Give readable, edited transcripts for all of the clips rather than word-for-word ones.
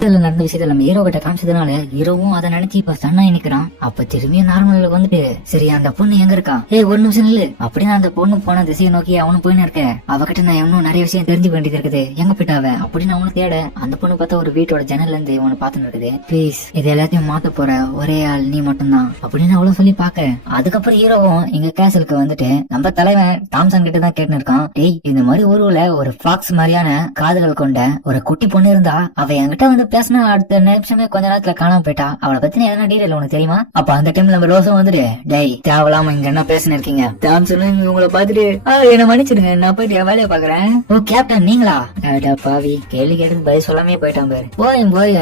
நடந்த விஷயத்துல நம்ம ஹீரோ கிட்ட காமிச்சதுனால ஹீரோவும் அதை நினைச்சு இப்ப சன்னாய் நிக்கிறான். அப்ப திரும்பியும் நார்மலுக்கு வந்துட்டு சரி அந்த பொண்ணு எங்க இருக்கா, ஒரு நிமிஷம் இல்ல அப்படின்னு அந்த பொண்ணு போன திசையை நோக்கி அவனும் போயின்னு இருக்க. அவகிட்ட நான் இன்னும் நிறைய விஷயம் தெரிஞ்சுக்க வேண்டியது இருக்குது, எங்க போயிட்டாவ அப்படின்னு அவனு தேட அந்த பொண்ணு பார்த்தா ஒரு வீட்டோட ஜன்னல்ல இருந்து இவனை பாத்துன்னு இருக்குது. ப்ளீஸ் இது எல்லாத்தையும் மாத்த போற ஒரே ஆள் நீ மட்டும்தான் அப்படின்னு அவ்வளவு சொல்லி பாக்க. அதுக்கப்புறம் ஹீரோவும் இங்க கேசலுக்கு வந்துட்டு நம்ம தலைவன் தாம்சன் கிட்ட தான் கேட்டு இருக்கான். இந்த மாதிரி ஊருல ஒரு ஃபாக்ஸ் மாதிரியான காதுகள் கொண்ட ஒரு குட்டி பொண்ணு இருந்தா அவ என்கிட்ட வந்து பேசினா அடுத்த நிமிஷமே கொஞ்ச நேரத்துல காணாம போயிட்டா. அவளை பத்தின எதனா டீடைல் உனக்கு தெரியுமா? அப்ப அந்த டைம்ல நம்ம ரோஸும் வந்துட்டு டேய் தேவலாம இங்க என்ன பேசின இருக்கீங்க தாம்சனும் உங்களை பாத்துட்டு என்ன மன்னிச்சிடுங்க நான் போயிட்டு என் வேலையை பாக்குறேன். ஓ கேப்டன் நீங்களா? பாவி கேள்வி கேட்டு பதில் சொல்லாமே போயிட்டான் பாரு. போய்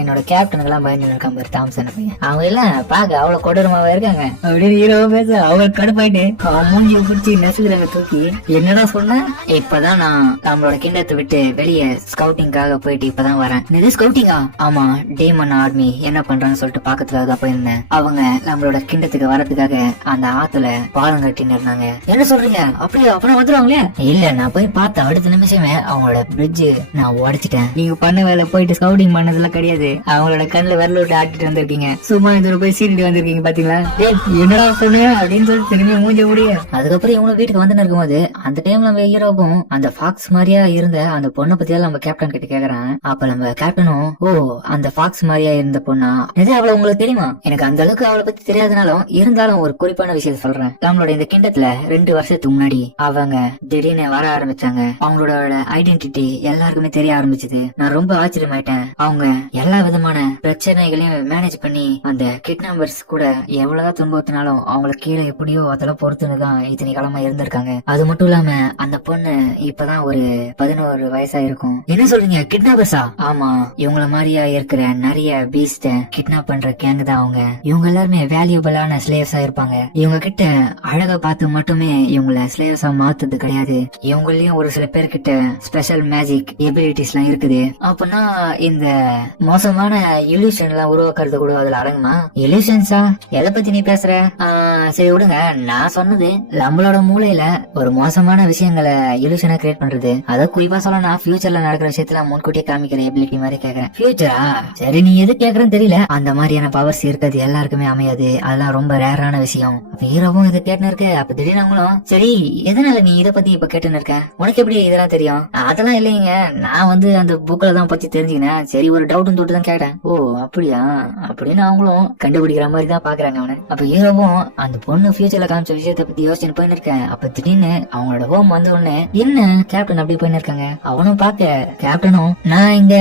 என்னோட கேப்டனுக்கு எல்லாம் பயந்து இருக்கான் பாரு தாம்சன் பையன். அவங்க எல்லாம் பாக்க அவ்வளவு கொடூரமாவே இருக்காங்க அப்படின்னு ஹீரோ பேச அவங்க கடுப்பாயிட்டு மூஞ்சி பிடிச்சி நெசுகிறாங்க தூக்கி. என்னடா சொன்ன? இப்பதான் நான் நம்மளோட கிண்டத்தை விட்டு வெளியே ஸ்கவுட்டிங்காக போயிட்டு இப்பதான் வரேன். இது ஸ்கவுட்டிங்கா? ஆமா டேமன் ஆர்மி என்ன பண்றான்னு சொல்லிட்டு பாக்கிறதுக்காக தான் போயிருந்தேன். அவங்க நம்மளோட கிண்டத்துக்கு வரதுக்காக அந்த ஆத்துல பாலம் கட்டின்னு இருந்தாங்க. என்ன சொல்றீங்க? அப்படியே அப்புறம் வந்துருவாங்களே? இல்ல நான் போய் பார்த்த அடுத்த நிமிஷமே அவங்களோட பிரிட்ஜ் நான் உடைச்சிட்டேன். நீங்க பண்ண வேலை போயிட்டு ஸ்கவுட்டிங் பண்ணதெல்லாம் கிடையாது. அவங்களோட கண்ணுல விரல விட்டு ஆட்டிட்டு வந்திருக்கீங்க. சும்மா இந்த போய் சீரிட்டு வந்திருக்கீங்க பாத்தீங்களா? என்னடா சொன்னீங்க அப்படின்னு சொல்லிட்டு திரும்பி மூஞ்ச முடிய. அதுக்கப்புறம் இவங்க வீட்டுக்கு வந்து இருக்கும்போது அந்த டைம்ல நம்ம ஹீரோவும் அந்த ஃபாக்ஸ் மாதிரியா இருந்த அந்த பொண்ணை பத்தியால நம்ம கேப்டன் கிட்ட கேக்குறான். அப்ப நம்ம கேப்டனும் அந்த ஃபாக்ஸ் மாதிரியா இருந்த பொண்ணா எது அவளை உங்களுக்கு தெரியுமா? எனக்கு அந்த அளவுக்கு அவளை பத்தி தெரியாதனாலும் இருந்தாலும் ஒரு குறிப்பான விஷயத்த சொல்றேன். நம்மளோட இந்த கிண்டத்துல 2 வருஷத்துக்கு முன்னாடி அவங்க திடீர்னு வர ஆரம்பிச்சாங்க. அவங்களோட ஐடென்டிட்டி எல்லாருக்குமே தெரிய ஆரம்பிச்சது. நான் ரொம்ப ஆச்சரியமாயிட்டேன். அவங்க எல்லா விதமான பிரச்சனைகளையும் மேனேஜ் பண்ணி அந்த கிட்னாப்பர்ஸ் கூட எவ்வளவுதான் துன்பத்தினாலும் அவங்களை கீழே எப்படியோ அதெல்லாம் பொறுத்துனுதான் இத்தனை காலமா இருந்திருக்காங்க. அது மட்டும் இல்லாம அந்த பொண்ணு இப்பதான் ஒரு 11 வயசா இருக்கும். என்ன சொல்றீங்க கிட்னாப்பர்ஸா? ஆமா இவங்கள மாதிரியா இருக்கிற நிறைய பீஸ்ட கிட்னாப் பண்ற கேங் தான் அவங்க. இவங்க எல்லாருமே வேல்யூபிளான ஸ்லேவ்ஸா இருப்பாங்க. இவங்க கிட்ட அழகா பார்த்து மட்டுமே இவங்கள ஸ்லேவ்ஸா மாத்துறது கிடையாது. இவங்களையும் ஒரு சில பேர் கிட்ட ஸ்பெஷல் மேஜிக் எபிலிட்டிஸ் எல்லாம் இருக்குது. அப்பனா இந்த மோசமான இல்யூஷன் எல்லாம் உருவாக்குறது கூட அதுல அடங்குமா? இல்யூஷன்ஸா? எதை பத்தி நீ பேசுற? சரி விடுங்க, நான் சொன்னது நம்மளோட மூளையில ஒரு மோசமான விஷயங்களை இல்யூஷனா கிரியேட் பண்றது. அதை குறிப்பா சொல்லனா ஃபியூச்சர்ல நடக்கிற விஷயத்துல முன்கூட்டியே காமிக்கிற எபிலிட்டி மாதிரி கேக்குறேன். ஃபியூச்சரா? சரி நீ எது கேக்குறன்னு தெரியல. அந்த மாதிரியான பவர்ஸ் இருக்கிறது எல்லாருக்குமே அமையாது. அதெல்லாம் ரொம்ப ரேரான விஷயம். அப்ப ஹீரோவும் இதை கேட்டுன்னு இருக்கு. அப்ப திடீர்னு சரி எதனால நீ இதை பத்தி இப்ப கேட்டுன்னு இருக்க? உனக்கு எப்படி இதெல்லாம் தெரியும்? அதெல்லாம் இல்லைங்க, நான் வந்து அந்த புக்ல தான் பத்தி தெரிஞ்சுக்கினேன். சரி ஒரு டவுட்னு தொட்டு தான் கேட்டேன். ஓ அப்படியா அப்படின்னு அவங்களும் கண்டுபிடிக்கிற மாதிரி தான் பாக்குறாங்க அவனை. அப்ப ஹீரோவும் அந்த பொண்ணு ஃபியூச்சர்ல காமிச்ச விஷயத்த பத்தி யோசிச்சு போயின்னு இருக்கேன். அப்ப திடீர்னு அவங்களோட ஹோம் வந்த உடனே என்ன கேப்டன் அப்படி போயின்னு இருக்காங்க. அவனும் பாக்க கேப்டனும் நான் இங்க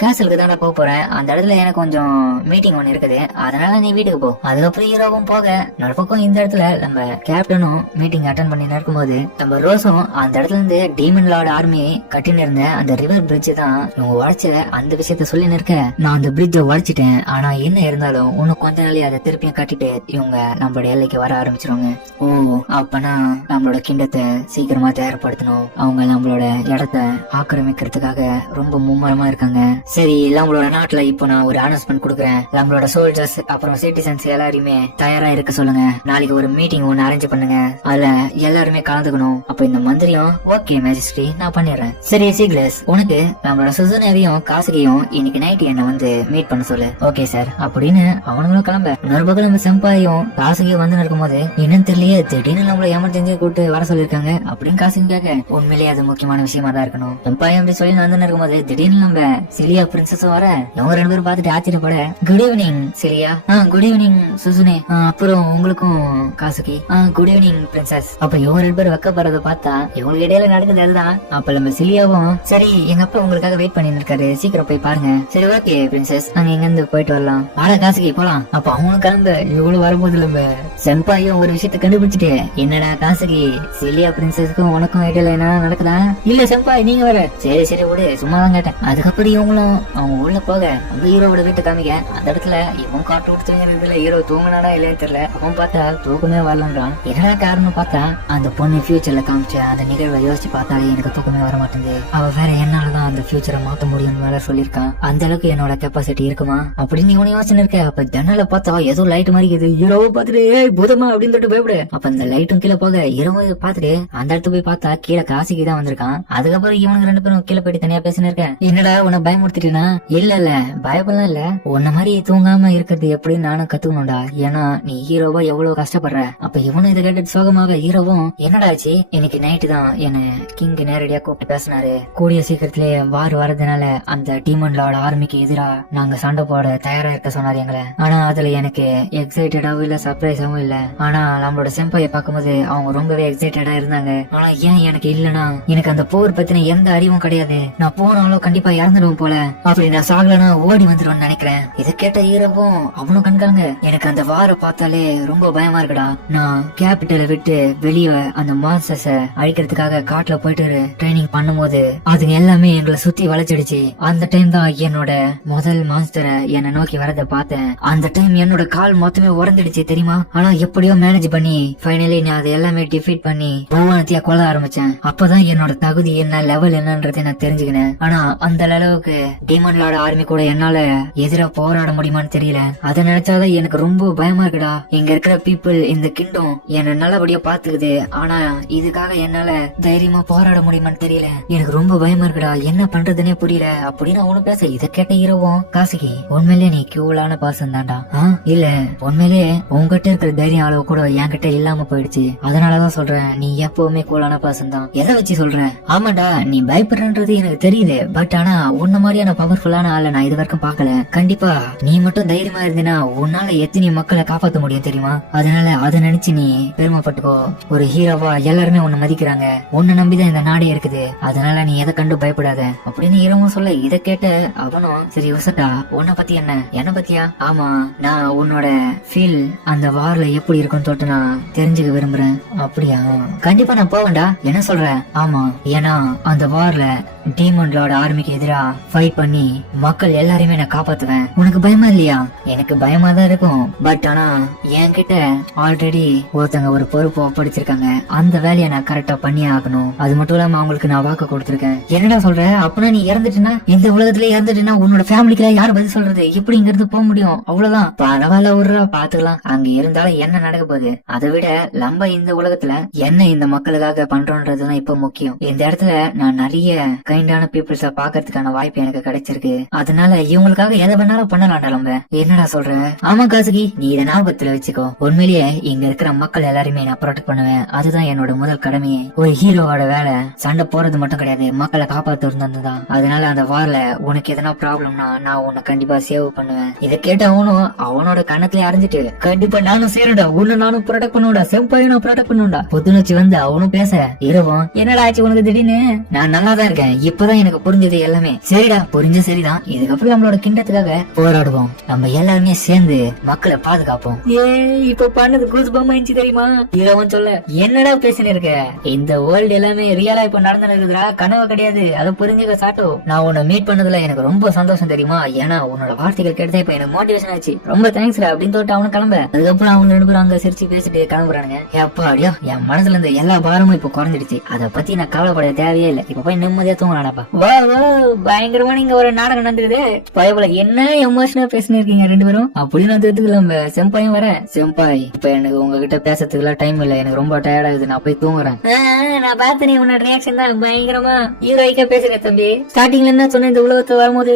கேசலுக்கு தானே போக போறேன். அந்த இடத்துல எனக்கு கொஞ்சம் மீட்டிங் ஒண்ணு இருக்குது, அதனால நீ வீட்டுக்கு போ. அதுக்கப்புறம் ஹீரோவும் போக நடப்பக்கம் இந்த இடத்துல நம்ம கேப்டனும் மீட்டிங் அட்டன் பண்ணி இருக்கும்போது நம்ம ரோஸும் அந்த இடத்துல இருந்து டீமன் லார்ட் ஆர்மி கட்டின்னு இருந்த அந்த ரிவர் பிரிட்ஜ் தான் இவங்க உடைச்ச அந்த விஷயத்த சொல்லி இருக்க. நான் அந்த பிரிட்ஜ உடைச்சிட்டேன், ஆனா என்ன இருந்தாலும் இன்னும் கொஞ்ச நாளே அதை திருப்பியும் கட்டிட்டு இவங்க நம்மளோட எல்லைக்கு வர ஆரம்பிச்சிருவாங்க. ஓ அப்பனா நம்மளோட கிண்டத்தை சீக்கிரமா தயார்படுத்தணும். அவங்க நம்மளோட இடத்த ஆக்கிரமிக்கிறதுக்காக ரொம்ப மும்முரமா இருக்காங்க. சரி நம்மளோட நாட்டுல இப்போ நான் ஒரு அனௌன்ஸ்மெண்ட் கொடுக்குறேன். நம்மளோட சோல்ஜர்ஸ் அப்புறம் சிட்டிசன்ஸ் எல்லாருமே தயாரா இருக்க சொல்லுங்க. நாளைக்கு ஒரு மீட்டிங் ஒன்னு அரேஞ்ச் பண்ணுங்க, அதுல எல்லாருமே கலந்துக்கணும். அப்ப இந்த மந்திரியும் ஓகே மேஜிஸ்ட்ரி நான் பண்ணிடுறேன். சரி சீக்லஸ் உனக்கு நம்மளோட சுசுனேவையும் காசுகையும் இன்னைக்கு நைட் என்ன வந்து மீட் பண்ண சொல்லு. ஓகே சார் அப்படின்னு அவனுங்களும் கிளம்ப. இன்னொரு பக்கம் நம்ம செம்பாயும் காசுகையும் வந்து இருக்கும்போது என்னன்னு தெரியலையே திடீர்னு நம்மள எமர்ஜென்சியா கூப்பிட்டு வர சொல்லிருக்காங்க அப்படின்னு காசுங்க கேட்க. உண்மையிலேயே அது முக்கியமான விஷயமா தான் இருக்கணும். செம்பாயும் அப்படி சொல்லி வந்து இருக்கும்போது திடீர்னு நம்ம சிலியா பிரின்சஸும் வர. இவங்க 2 பேரும் பார்த்துட்டு ஆச்சரியப்பட good evening Celia. Good evening Suzune. அப்புறம் உங்களுக்கும் காசுகி. Good evening princess. அப்ப இவங்க 2 பேரும் வைக்கப்படுறத பார்த்தா இவங்களுக்கு இடையில நடக்குது அதுதான். அப்ப நம்ம சிலியாவும் சரி எங்க அப்பா உங்களுக்காக வெயிட் பண்ணி இருக்காரு, சீக்கிரம் போய் பாருங்க. சரி ஓகே பிரின்சஸ் நாங்க எங்க இருந்து போயிட்டு வரலாம். வாடா காசுகி போலாம். அப்ப அவங்களும் கிளம்ப. இவ்வளவு வரும்போது நம்ம செம்பாயும் ஒரு விஷயத்த கண்டுபிடிச்சிட்டு என்னடா காசுகி சிலியா பிரின்சஸ்க்கும் உனக்கும் இடையில என்ன நடக்குதா? இல்ல செம்பாய் நீங்க வர. சரி சரி விடு சும்மா தான் கேட்டேன். அதுக்கப்புறம் இவங்களும் அவங்க உள்ள போக அந்த ஹீரோவோட வீட்டை காமிக்க. அந்த இடத்துல இவன் காட்டு கொடுத்துருங்கிறதுல ஹீரோ தூங்கினானா இல்லைன்னு தெரியல. அவன் பார்த்தா தூக்கமே வரலன்றான். என்னடா காரணம் பார்த்தா அந்த பொண்ணு ஃபியூச்சர்ல காமிச்ச அந்த நிகழ்வை யோசிச்சு பார்த்தாலே எனக்கு தூக்கமே வர மாட்டேங்குது. அவ வேற என்னாலதான் அந்த ஃபியூச்சரை மாத்த முடியும் வேற சொல்லிருக்கான். அந்த அளவுக்கு என்னோட கெப்பாசிட்டி இருக்குமா அப்படின்னு இவனை யோசனை இருக்க. அப்ப ஜன்னல பார்த்தா ஏதோ லைட் மாதிரி இருக்குது. ஹீரோவை பார்த்துட்டு பூதமா அப்படின்னு சொல்லிட்டு பயப்படு. அப்ப அந்த லைட்டும் கீழே போக ஹீரோவை பார்த்துட்டு அந்த இடத்துக்கு போய் பார்த்தா கீழே காசுக்கு தான் வந்திருக்கான். அதுக்கப்புறம் இவனுக்கு 2 பேரும் கீழே போயிட்டு தனியா பேசினு இருக்க. என்னடா உன்னை பயமுறுத்திட்டு பயந்துட்டுனா இல்ல பயப்படலாம் இல்ல. உன்ன மாதிரி தூங்காம இருக்கிறது எப்படின்னு நானும் கத்துக்கணும்டா. ஏன்னா நீ ஹீரோவா எவ்வளவு கஷ்டப்படுற. அப்ப இவனும் இதை கேட்டு சோகமாக ஹீரோவும் என்னடா ஆச்சு, இன்னைக்கு நைட்டு தான் என்ன கிங் நேரடியா கூப்பிட்டு பேசினாரு. கூடிய சீக்கிரத்திலே வார் வரதுனால அந்த டீமன் லார்ட் ஆர்மிக்கு எதிரா நாங்க சண்டை போட தயாரா இருக்க சொன்னாரு எங்களை. ஆனா அதுல எனக்கு எக்ஸைட்டடாவும் இல்ல சர்ப்ரைஸாவும் இல்ல. ஆனா நம்மளோட செம்பாயை பார்க்கும்போது அவங்க ரொம்பவே எக்ஸைட்டடா இருந்தாங்க. ஆனா ஏன் எனக்கு இல்லனா, எனக்கு அந்த போர் பத்தின எந்த அறிவும் கிடையாது. நான் போனாலும் கண்டிப்பா இறந்துடுவோம் போல. அப்படி நான் சாகலனா ஓடி வந்துடுவேன்னு நினைக்கிறேன். இதை கேட்ட ஹீரோவும் அவனும் கண்காங்க எனக்கு அந்த வார பார்த்தாலே ரொம்ப பயமா இருக்குடா. நான் கேபிட்டலை விட்டு வெளியே அந்த மான்ஸ்டர்ஸ அழிக்கிறதுக்காக காட்டுல போயிட்டு ட்ரைனிங் பண்ணும்போது அதுங்க எல்லாமே எங்களை சுத்தி வளைச்சிடுச்சு. அந்த டைம் தான் என்னோட முதல் மான்ஸ்டரை என்னை நோக்கி வரத பார்த்தேன். அந்த டைம் என்னோட கால் மொத்தமே உறந்துடுச்சு தெரியுமா. ஆனா எப்படியோ மேனேஜ் பண்ணி ஃபைனலி நான் அதை எல்லாமே டிஃபீட் பண்ணி ஒவ்வொருத்தியா கொல்ல ஆரம்பிச்சேன். அப்பதான் என்னோட தகுதி என்ன லெவல் என்னன்றதை நான் தெரிஞ்சுக்கினேன். ஆனா அந்த அளவுக்கு டீமன் லார்ட் ஆர்மி கூட என்னால எதிரா போராட முடியுமான்னு தெரியல. அதை நினைச்சாதான் எனக்கு ரொம்ப பயமா இருக்குடா. இங்க இருக்கிற பீப்புள் இந்த கிங்டம் என்ன நல்லபடியா பாத்துக்குது. ஆனா இதுக்காக என்னால தைரியமா போராட முடியுமான்னு தெரியல. எனக்கு ரொம்ப பயமா இருக்குடா. என்ன பண்றதுன்னே புரியல அப்படின்னு அவனும் பேச இதை கேட்ட ஹீரோவும் காசுகி உண்மையிலே நீ கியூலான பாசம் தான்டா. இல்ல உண்மையிலே உங்ககிட்ட இருக்கிற தைரியம் அளவு கூட என்கிட்ட இல்லாம போயிடுச்சு. அதனாலதான் சொல்றேன் நீ எப்பவுமே கூலான பாசம் தான். எதை வச்சு சொல்றேன்? ஆமாடா நீ பயப்படுறன்றது எனக்கு தெரியுது. பட் ஆனா உன்ன மாதிரியான பவர்ஃபுல்லான ஆளை நான் இது வரைக்கும் பாக்கல. கண்டிப்பா நீ மட்டும் தைரியமா இருந்தீனா உன்னால எத்தனை மக்களை காப்பாத்த முடியும் தெரியுமா. அதனால அதை நினைச்சு நீ பெருமைப்பட்டுக்கோ. ஒரு ஹீரோவா எல்லாருமே உன்னை மதிக்கிறாங்க. உன்னை நம்பிதான் இந்த நாடே இருக்குது. அதனால நீ எதை கண்டு பயப்படாத அப்படின்னு ஹீரோவும் சொல்ல இதை கேட்ட அவனும் சரி வசட்டா உன்னை பத்தி என்ன பத்தியா? ஆமா நான் உன்னோட ஃபீல் அந்த வார்ல எப்படி இருக்குன்னு சொல்லிட்டு நான் தெரிஞ்சுக்க விரும்புறேன். அப்படியா? கண்டிப்பா நான் போவேன்டா. என்ன சொல்ற? ஆமா ஏன்னா அந்த வார்ல டீமன் லார்ட் ஆர்மிக்கு எதிரா ஃபைட் பண்ணி மக்கள் எல்லாரையுமே நான் காப்பாத்துவேன். உனக்கு பயமா இல்லையா? எனக்கு பயமா தான் இருக்கும். பட் ஆனா என்கிட்ட ஆல்ரெடி ஒருத்தங்க ஒரு பொறுப்பு ஒப்படைச்சிருக்காங்க. அந்த வேலையை நான் கரெக்டா பண்ணி ஆகணும். அது மட்டும் இல்லாம அவங்களுக்கு நான் வாக்கு கொடுத்திருக்கேன். என்னடா சொல்ற? அப்படின்னா நீ இறந்துட்டுனா இந்த உலகத்துல இறந்துட்டுனா உன்னோட ஃபேமிலிக்கு யாரு பதில் சொல்றது? எப்படி இங்க இருந்து போக முடியும்? அவ்வளவுதான். பரவாயில்ல ஒரு பாத்துக்கலாம். அங்க இருந்தாலும் என்ன நடக்க போகுது? அதை விட நம்ம இந்த உலகத்துல என்ன இந்த மக்களுக்காக பண்றோன்றதுதான் இப்ப முக்கியம். இந்த இடத்துல நான் நிறைய கைண்டான பீப்புள்ஸ பாக்குறதுக்கான வாய்ப்பு எனக்கு கிடைச்சிருக்கு. அதனால இவங்களுக்காக எதை வேணாலும் பண்ணலாம்டா நம்ம. என்னடா சொல்ற? ஆமா காசுகி நீ இதை ஞாபகத்துல வச்சுக்கோ. உண்மையிலேயே இங்க இருக்கிற மக்கள் எல்லாருமே நான் ப்ரொடெக்ட் பண்ணுவேன். அதுதான் என்னோட முதல் கடமையே. ஒரு ஹீரோவோட வேலை சண்டை போறது மட்டும் கிடையாது, மக்களை காப்பாத்துறது தான். அதனால அந்த வார்ல உனக்கு எதனா ப்ராப்ளம்னா நான் உன்னை கண்டிப்பா சேவ் பண்ணுவேன். இதை கேட்ட அவனோட கணக்குல அறிஞ்சிட்டு கண்டிப்பா நானும் சேரடா, உன்னை நானும் ப்ரொடெக்ட் பண்ணுவேன்டா, செம்பையனும் ப்ரொடெக்ட் பண்ணுவேன்டா. புத்துணர்ச்சி வந்து அவனும் பேச இரவும் என்னடா ஆச்சு உனக்கு திடீர்னு? நான் நல்லா தான் இருக்கேன். இப்பதான் எனக்கு புரிஞ்சது எல்லாமே. சரிடா புரிஞ்ச சரிதான். இதுக்கப்புறம் நம்மளோட கிண்டத்துக்காக போராடுவோம். நம்ம எல்லாருமே சேர்ந்து மக்களை பாதுகாப்போம். இப்ப பண்ணது கூஸ் பம்மாயிடுச்சு தெரியுமா? இரவும் சொல்ல என்னடா பேசினு இருக்க? இந்த வேர்ல்டு எல்லாமே ரியலா இப்ப நடந்துருக்குதுடா, கனவு கிடையாது. அதை புரிஞ்சுக்க சாட்டோ. நான் உன்னை மீட் பண்ணதுல எனக்கு ரொம்ப சந்தோஷம் தெரியுமா. ஏன்னா உன்னோட வார்த்தைகள் கேட்டதே இப்ப எனக்கு மோட்டிவேஷன் ஆச்சு. ரொம்ப தேங்க்ஸ்டா அப்படின்னு சொல்லிட்டு அவனு கிளம்ப. அதுக்கப்புறம் அவங்க ரெண்டு பேரும் அங்க சிரிச்சு பேசிட்டு கிளம்புறானுங்க. எப்பாடியோ என் மனசுல இருந்து எல்லா பாரமும் இப்ப குறைஞ்சிடுச்சு. அதை பத்தி நான் கவலைப்பட தேவையே இல்லை. இப்ப போய் நிம்மதியா தூங்கலாடாப்பா. வா வா பயங்கரமா நீங்க ஒரு நாடகம் நடந்துருது. பயபல என்ன எமோஷனலா பேசினு இருக்கீங்க ரெண்டு பேரும் அப்படின்னு நம்ம செம்பாயும் வர. செம்பாய் இப்ப எனக்கு உங்ககிட்ட பேசுறதுக்கு எல்லாம் டைம் இல்ல. எனக்கு ரொம்ப டயர்ட் ஆகுது. நான் போய் தூங்குறேன். நான் பார்த்து நீ உன்னோட ரியாக்ஷன் தான் பயங்கரமா ஹீரோய்க்கா பேசுறேன் தம்பி. ஸ்டார்டிங்ல என்ன சொன்ன இந்த உலகத்தை வரும்போது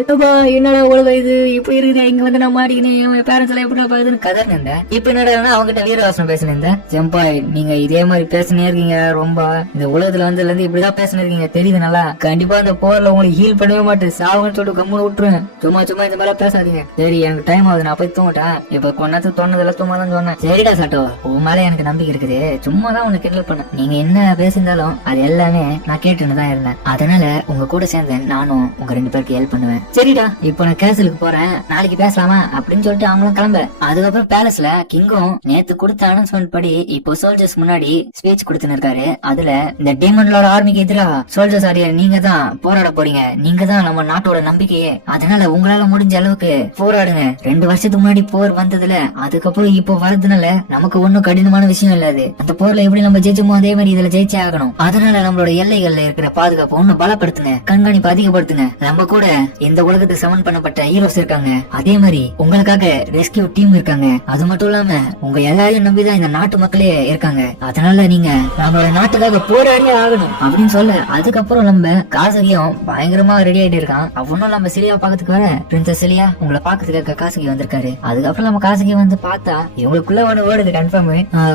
என்னடா உலகம் இது இப்ப இருக்குது, இங்க வந்து நான் மாட்டிக்கினேன், பேரண்ட்ஸ் எல்லாம் எப்படி பாக்குதுன்னு கதர் நின்ற. இப்ப என்னடா அவங்ககிட்ட வீரவாசனம் பேசினேன். செம்பாய் நீங்க இதே மாதிரி பேசினே இருக்கீங்க. ரொம்ப இந்த உலகத்துல வந்து இப்படிதான் பேசினே இருக்கீங்க தெரியுது நல்லா. கண்டிப்பா இந்த போர்ல உங்களுக்கு ஹீல் பண்ணவே மாட்டேன், சாவுன்னு சொல்லிட்டு கம்முன்னு விட்டுருவேன். சும்மா இந்த மாதிரி பேசாதீங்க. சரி எனக்கு டைம் ஆகுது, நான் போய் தூங்கட்டேன். இப்ப கொண்டாத்து தோணுதெல்லாம் சும்மாதான் சொன்னேன். சரிடா சாட்டோ உன் மேல எனக்கு நம்பிக்கை இருக்குது. சும்மாதான் உனக்கு கிண்டல் பண்ண. நீங்க என்ன பேசியிருந்தாலும் அது எல்லாமே நான் கேட்டுன்னு தான் இருந்தேன். அதனால உங்க கூட சேர்ந்து நானும் உங்க ரெண்டு பேருக்கு ஹெல்ப் பண்ணுவேன். சரிடா இப்ப நான் கேசலுக்கு போறேன், நாளைக்கு பேசலாமா அப்படின்னு சொல்லிட்டு அவங்களும் கிளம்ப. அதுக்கப்புறம் பேலஸ்ல கிங்கும் நேத்து கொடுத்த அனௌன்ஸ்மெண்ட் படி இப்போ சோல்ஜர்ஸ் முன்னாடி ஸ்பீச் கொடுத்துன்னு இருக்காரு. அதுல இந்த டீமன்லோட ஆர்மிக்கு எதிராக சோல்ஜர்ஸ் ஆடிய நீங்க தான் போராட போறீங்க. நீங்க தான் நம்ம நாட்டோட நம்பிக்கையே. அதனால உங்களால முடிஞ்ச அளவுக்கு போராடுங்க. 2 வருஷத்துக்கு முன்னாடி போர் வந்ததுல அதுக்கப்புறம் இப்போ வரதுனால நமக்கு ஒன்னும் கடினமான விஷயம் இல்லாது. அந்த போர்ல எப்படி நம்ம ஜெயிச்சோமோ அதே மாதிரி இதுல ஜெயிச்சே ஆகணும். அதனால நம்மளோட எல்லைகள்ல இருக்கிற பாதுகாப்பு ஒன்னும் பலப்படுத்துங்க, கண்காணிப்பு அதிகப்படுத்துங்க. நம்ம கூட இந்த உலகத்துக்கு சமன் பண்ணப்பட்ட ஹீரோஸ் இருக்காங்க. அதே மாதிரி உங்களுக்காக ரெஸ்கியூ டீம் இருக்காங்க. அது மட்டும் இல்லாம உங்க எல்லாரையும் நம்பிதான் இந்த நாட்டு மக்களே இருக்காங்க. அதனால நீங்க நம்மளோட நாட்டுக்காக போராடியே ஆகணும் அப்படின்னு சொல்ல அதுக்கப்புறம் நம்ம காசுகியும் பயங்கரமா ரெடி ஆயிட்டு இருக்கான். அவனும் நம்ம சிலியா பாக்கிறதுக்கு வர பிரின்சஸ் சிலியா உங்களை பாக்கிறதுக்கு காசுகி வந்திருக்காரு. அதுக்கப்புறம் நம்ம காசுகி வந்து பார்த்தா இவங்களுக்குள்ள ஒண்ணு ஓடுது கன்ஃபார்ம்.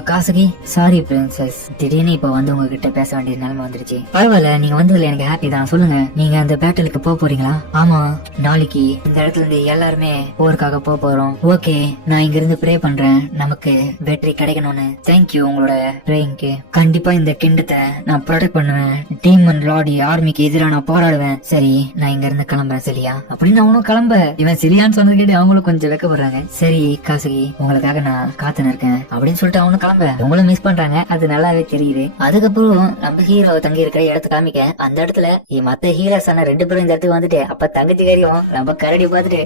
காசுகி சாரி பிரின்சஸ், திடீர்னு இப்ப வந்து உங்ககிட்ட பேச வேண்டிய நிலைமை வந்துருச்சு. பரவாயில்ல, நீங்க வந்ததுல எனக்கு ஹாப்பி தான். சொல்லுங்க, நீங்க அந்த பேட்டலுக்கு போறீங்களா? ஆமா, நாளைக்கு இந்த இடத்துல இருந்து எல்லாருமே போருக்காக போறோம். ஓகே, நான் இங்க இருந்து ப்ரே பண்றேன் நமக்கு வெற்றி கிடைக்கணும்னு. தேங்க்யூ உங்களோட ப்ரேயிங்க்கு. கண்டிப்பா இந்த கிண்டத்தை நான் ப்ரொடெக்ட் பண்ணுவேன். டீமன் லார்டி ஆர்மிக்கு எதிராக நான் போராடுவேன். சரி, நான் இங்க இருந்து கிளம்புறேன் சிலியா அப்படின்னு அவனும் கிளம்ப. இவன் சிலியான்னு சொன்னது கேட்டு அவங்களும் கொஞ்சம் வெக்கப்படுறாங்க. சரி காசுகி, உங்களுக்காக நான் காத்துன்னு இருக்கேன் அப்படின்னு சொல்லிட்டு அவனும் கிளம்ப. உங்களும் மிஸ் பண்றாங்க, அது நல்லாவே தெரியுது. அதுக்கப்புறம் நம்ம ஹீரோ தங்கி இருக்கிற இடத்த காமிக்க அந்த இடத்துல மத்த ஹீரோஸ் ஆன 2 பேரும் இந்த இடத்துக்கு வந்துட்டு அப்ப தங்கச்சிக்காரியும் நம்ம கரடி பாத்துட்டு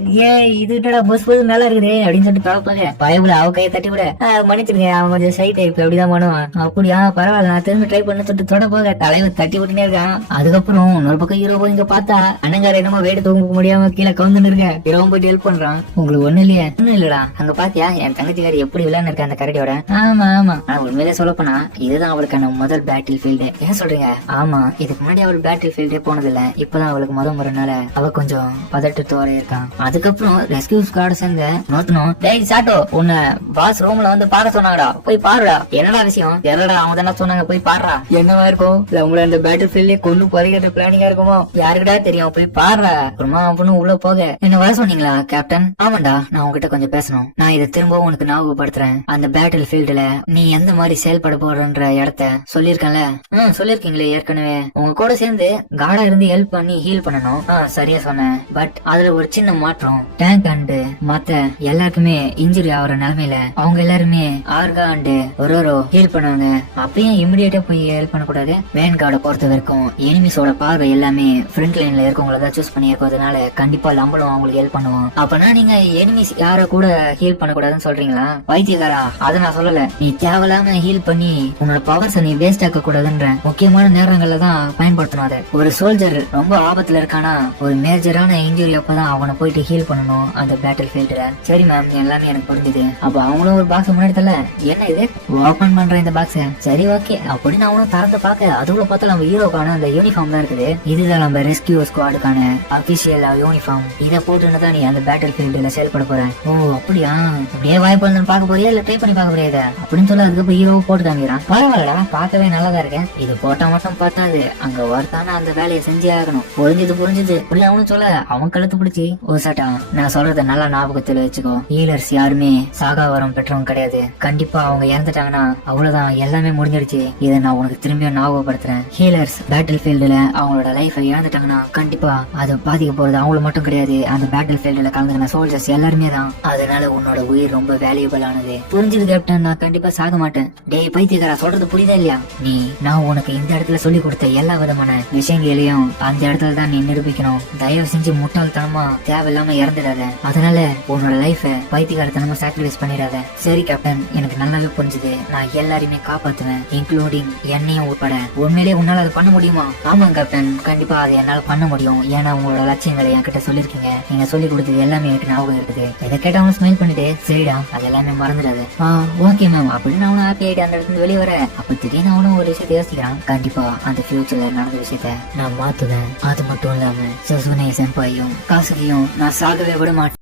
இது பஸ் நல்லா இருக்குது அப்படின்னு சொல்லிட்டு பாப்பாங்க. பயபுல அவ கையை தட்டி விட மன்னிச்சிருங்க, அவன் கொஞ்சம் சை டைப் அப்படிதான் பண்ணுவான். அப்படியா பரவாயில்ல, நான் திரும்பி ட்ரை பண்ண சொல்லிட்டு தொட போக தலைவர் தட்டி விட்டுனே இருக்கான். அதுக்கப்புறம் இன்னொரு பக்கம் ஹீரோ இங்க பார்த்தா அண்ணங்கார என்னமோ வேடு தூங்க முடியாம கீழே கவுந்துன்னு இருக்க. ஹீரோவும் போயிட்டு ஹெல்ப் பண்றான். உங்களுக்கு ஒண்ணு இல்லையா? ஒண்ணும் இல்லடா, அங்க பாத்தியா என் தங்கச்சிக்காரி எப்படி விளையாண்டு இருக்கா அந்த கரடியோட. ஆமா ஆமா, நான் உண்மையிலே சொல்ல போனா இதுதான் அவளுக்கான முதல் பேட்டில் ஃபீல்டு. ஏன் சொல்றீங்க? ஆமா, இதுக்கு முன்னாடி அவள் பேட்டில் ஃபீல்டே போனதில்ல. இப்பதான் அவளுக்கு முறைனால அவ கொஞ்சம் பதட்டத்தோட இருக்கான். அதுக்கப்புறம் ரெஸ்கியூ ஸ்குவாட் சேர்ந்து நோத்தணும். டேய் சாட்டோ, உன்னை பாஸ் ரூம்ல வந்து பாக்க சொன்னாங்கடா, போய் பாருடா. என்னடா விஷயம்? தெரியலடா, அவங்க தானே சொன்னாங்க, போய் பாடுறா. என்னவா இருக்கும்? இல்ல உங்களை அந்த பேட்டில் ஃபீல்ட்லயே கொண்டு பறிக்கிற பிளானிங்கா இருக்குமோ? யாருக்கிட்டா தெரியும், போய் பாடுறா. அப்புறமா அவனு உள்ள போக என்ன வர சொன்னீங்களா கேப்டன்? ஆமாண்டா, நான் உங்ககிட்ட கொஞ்சம் பேசணும். நான் இதை திரும்பவும் உனக்கு ஞாபகப்படுத்துறேன். அந்த பேட்டில் ஃபீல்டுல நீ எந்த மாதிரி செயல்பட போறன்ற இடத்த சொல்லிருக்கல. சொல்லிருக்கீங்களே ஏற்கனவே. உங்க கூட சேர்ந்து காடா இருந்து ஹெல்ப் பண்ணி ஹீல் பண்ணணும். சரியா சொன்னேன். பட் அதுல ஒரு சின்ன மாற்றம். டேங்க் அண்ட் மத்த எல்லாருக்குமே இன்ஜுரி ஆகிற நிலைமையில அவங்க எல்லாருமே ஆர்கா அண்ட் ஒரோரோ ஹீல் பண்ணுவாங்க. அப்பயும் இமிடியேட்டா போய் ஹெல்ப் பண்ணக்கூடாது. வேன் கார்டை பொறுத்த வரைக்கும் எனிமிஸோட பார்வை எல்லாமே ஃப்ரண்ட் லைன்ல இருக்கவங்களதான் சூஸ் பண்ணி இருக்கிறதுனால கண்டிப்பா நம்மளும் அவங்களுக்கு ஹெல்ப் பண்ணுவோம். அப்பனா நீங்க எனிமிஸ் யார கூட ஹீல் பண்ணக்கூடாதுன்னு சொல்றீங்களா? வைத்தியகாரா, அதை நான் சொல்லல. நீ தேவையில்லாம ஹீல் பண்ணி உன்னோட பவர்ஸை நீ வேஸ்ட் ஆக்க கூடாதுன்ற முக்கியமான நேரங்கள்ல தான் பயன்படுத்தணும். அதை ஒரு சோல்ஜர் ரொம்ப ஆபத்துல இருக்கானா, ஒரு மேஜரான இன்ஜுரி அப்பதான் அவனை போயிட்டு ஹீல் பண்ணணும் அந்த பேட்டில் ஃபீல்டுல. சரி மேம், எல்லாமே எனக்கு புரிஞ்சுது. அப்ப அவங்களும் ஒரு பாக்ஸ் முன்னாடி தரல. என்ன இது ஓபன் பண்ற இந்த பாக்ஸ்? சரி ஓகே அப்படின்னு அவனும் திறந்து பாக்க அதுக்குள்ள பார்த்தா நம்ம ஹீரோக்கான அந்த யூனிஃபார்ம் தான் இருக்குது. இதுதான் நம்ம ரெஸ்கியூ ஸ்குவாடுக்கான அபிஷியல் யூனிஃபார்ம். இதை போட்டுன்னு தான் நீ அந்த பேட்டில் ஃபீல்டுல செயல்பட போற. ஓ அப்படியா? அப்படியே வாய்ப்பு பாக்க போறியா இல்ல ட்ரை பண்ணி பாக்க போறியா இதை அப்படின்னு சொல்ல அதுக்கப்புறம் ஹீரோ போட்டு காமிக்கிறான். பரவாயில்லடா, பார்க்கவே நல்லதா இருக்கேன். இது போட்டா மட்டும் பார்த்தாது, அங்க ஒருத்தான அந்த வேலையை செஞ்சே ஆகணும். புரிஞ்சுது அப்படி அவனு சொல்ல அவன் கழுத்து பிடிச்சி, ஓ சாட்டா, நான் சொல்றத நல்லா ஞாபகத்துல வச்சுக்கோ. ஹீலர்ஸ் யாருமே சாகாவரம் பெற்றவங்க கிடையாது. கண்டிப்பா அவங்க இறந்துட்டாங்கன்னா அவ்வளவுதான், எல்லாமே முடிஞ்சிடுச்சு. இதை நான் உனக்கு திரும்பியும் ஞாபகப்படுத்துறேன். ஹீலர்ஸ் பேட்டில் ஃபீல்டுல அவங்களோட லைஃபை இழந்துட்டாங்கன்னா கண்டிப்பா அதை பாதிக்க போறது அவங்கள மட்டும் கிடையாது, அந்த பேட்டில் ஃபீல்டுல கலந்துக்கிற சோல்ஜர்ஸ் எல்லாருமே தான். அதனால உன்னோட உயிர் ரொம்ப வேல்யூபிள் ஆனது. புரிஞ்சது கேப்டன், நான் கண்டிப்பா சாக மாட்டேன். டேய் பைத்தியக்காரா, சொல்றது புரியுதா இல்லையா? நீ நான் உனக்கு இந்த இடத்துல சொல்லி கொடுத்த எல்லா விதமான விஷயங்களையும் அந்த இடத்துல தான் நீ நிரூபிக்கணும். தயவு செஞ்சு முட்டாள்தனமா தேவையில்லாம இறந்துடாத. அதனால உன்னோட லைஃப பைத்தியக்காரத்தனமா சாக்ரிஃபைஸ் பண்ணிடாத. சரி கேப்டன், எனக்கு நல்லாவே புரிஞ்சுது. நான் எல்லாரையுமே காப்பாத்துவேன், இன்க்ளூடிங் என்னையும் உட்பட. உண்மையிலேயே உன்னால அதை பண்ண முடியுமா? ஆமா கேப்டன், கண்டிப்பா அதை என்னால பண்ண முடியும். ஏன்னா உங்களோட லட்சியங்களை என்கிட்ட சொல்லிருக்கீங்க. நீங்க சொல்லி கொடுத்தது எல்லாமே எனக்கு ஞாபகம் இருக்குது. இதை கேட்டவனும் ஸ்மைல் பண்ணிட்டு, சரிடா அது எல்லாமே மறந்துடாது. ஓகே மேம் அப்படின்னு அவனும் ஹாப்பி ஆயிட்டு அந்த இடத்துல வெளியே வர. அப்ப திடீர்னு அவனும் ஒரு விஷயத்தை யோசிக்கிறான். கண்டிப்பா அந்த ஃபியூச்சர்ல நடந்த விஷயத்த நான் மாத்துவேன். அது மட்டும் இல்லாம சசுனே செம்பாயும் காசுகியும் நான் சாகவே விட மாட்டேன்.